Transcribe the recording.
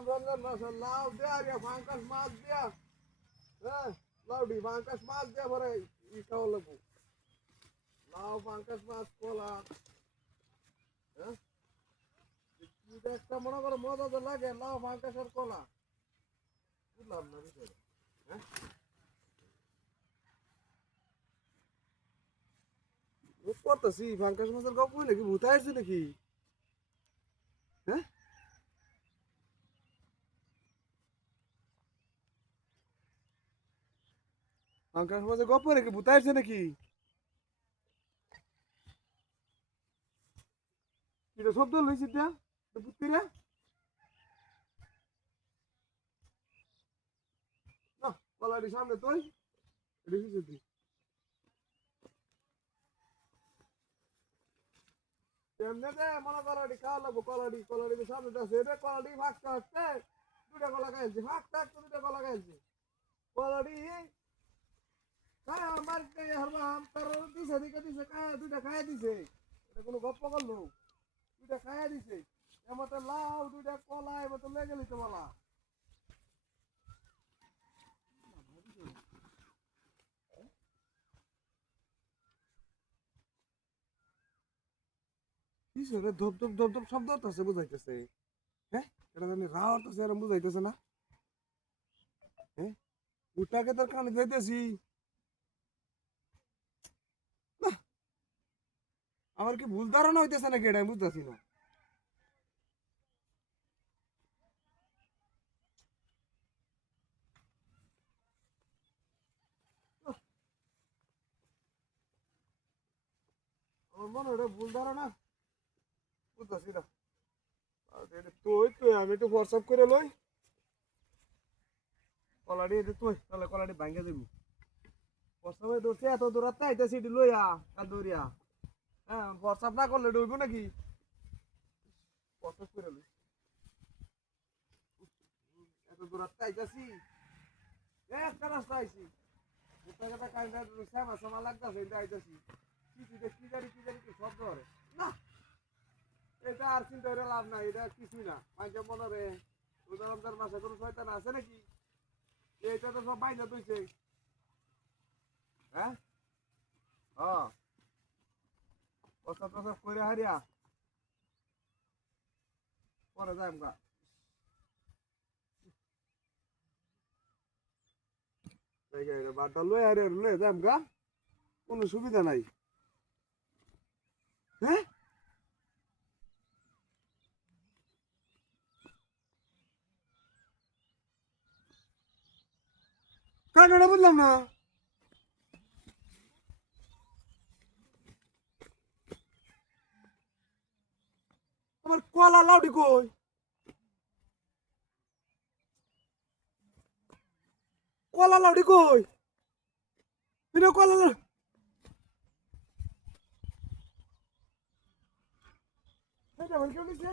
রমজান মাসে লাউ দেয়া আর ফাঙ্কাস মাছ দেয়া হ্যাঁ লাউডি ফাঙ্কাস মাছ দেয়া পরে ই খাওয়া লাগবো লাউ ফাঙ্কাস মাছ কলা হ্যাঁ একটা মনে করো মজা তো লাগে লাউ ফাঙ্কাস আর কলা বুঝলাম না বিষয়টা হ্যাঁ করতেছি ফাঙ্কাস মাছের গল্প নাকি ভূতাই আসছে নাকি হ্যাঁ ফাঙ্কাস মাছের গল্প নাকি ভূতাই আসছে নাকি এটা শব্দ লইছি এটা পুত্তিরা না কলাটি সামনে তুই রেখেছি তুই এমনি দে মনে কলাটি খাওয়া লাগবো কলাটি সামনে আছে এটা কলাটি ফাঁকতে হাঁটতে দুটা কলা খাইছে ফাঁকতে হাঁটতে দুটা কলা খাইছে কলাটি খায় আমার হরবাম তার দিছে দিকে দিছে খায় দুটা খাইয়া দিছে এটা কোনো গপ্প করলো দুটা খাইয়া দিছে এমতে লাউ দুটা কলা এমতে লেগে লিতে বলা কিসে রে ধপ ধপ ধপ ধপ শব্দ হচ্ছে বুঝাইতেছে হ্যাঁ এটা জানি রাও হচ্ছে এরকম বুঝাইতেছে না হ্যাঁ উটাকে তোর কানে যাইতেছি আমার কি ভুল ধারণা হইতেছে নাকি এটা আমি বুঝতেছি না আমার মনে হয় এটা ভুল ধারণা বুঝতেছি না তুই তুই আমি একটু হোয়াটসঅ্যাপ করে লই কলাডি এটা তুই তাহলে কলাডি ভাঙ্গে দিবি হোয়াটসঅ্যাপে দৌড়ছে এত দূরাতে আইতেছি এটি লইয়া কান্দুরিয়া হ্যাঁ হোয়াটসঅ্যাপ না করলে ডুববো নাকি হোয়াটসঅ্যাপ করে লই এত দূরাতে আইতেছি একটা রাস্তা আইছি একটা কাইন্ডা শ্যামা শ্যামা লাগতেছে এটা আইতেছি কি শব্দ করে না এটা আর চিন্তা করে লাভ নাই এটা কিছুই না মাইকে মনে রে রমজান মাসে কোনো শয়তান আছে নাকি এটা তো সব বাইরে তুইছে হ্যাঁ হ্যাঁ প্রস্তাব প্রস্তাব করে হারিয়া পরে যাই আমরা বারটা লই হারিয়া লই যাই আমরা কোনো সুবিধা নাই হ্যাঁ কারণটা বুঝলাম না আমার কলা লাউডি কই কলা লাউডি কই এটা কলা এটা বল কেউ নিছে